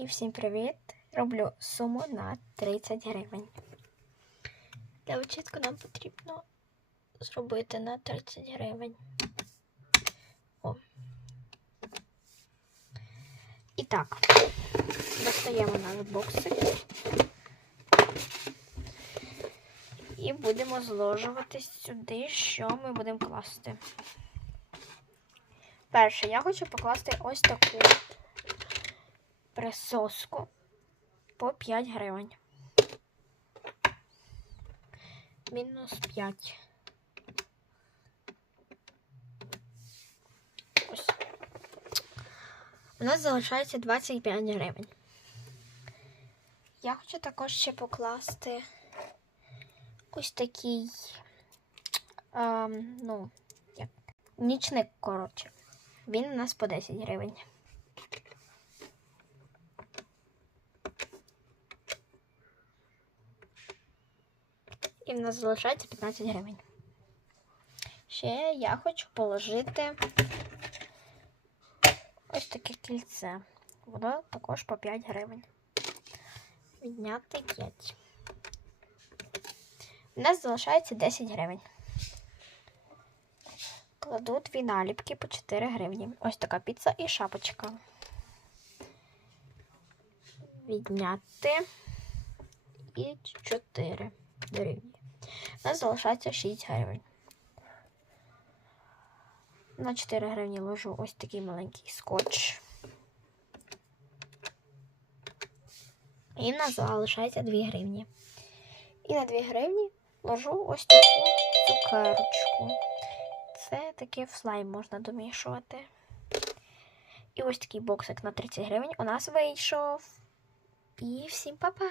І всім привіт! Роблю суму на 30 гривень. Для початку нам потрібно зробити на 30 гривень. О. І так, достаємо наш боксик. І будемо зложувати сюди, що ми будемо класти. Перше, я хочу покласти ось таку присоску по 5 гривень. Мінус 5. Ось. У нас залишається 25 гривень. Я хочу також ще покласти ось такий, ем, ну, як, нічник, коротше. Він у нас по 10 гривень. І в нас залишається 15 гривень. Ще я хочу положити ось таке кільце. Воно також по 5 гривень. Відняти 5. У нас залишається 10 гривень. Кладу дві наліпки по 4 гривні. Ось така піца і шапочка. Відняти і 4 гривні. У нас залишається 6 гривень. На 4 гривні ложу ось такий маленький скотч. І в нас залишається 2 гривні. І на 2 гривні ложу ось таку цукерочку. Це такий слайм можна домішувати. І ось такий боксик на 30 гривень у нас вийшов. І всім па-па!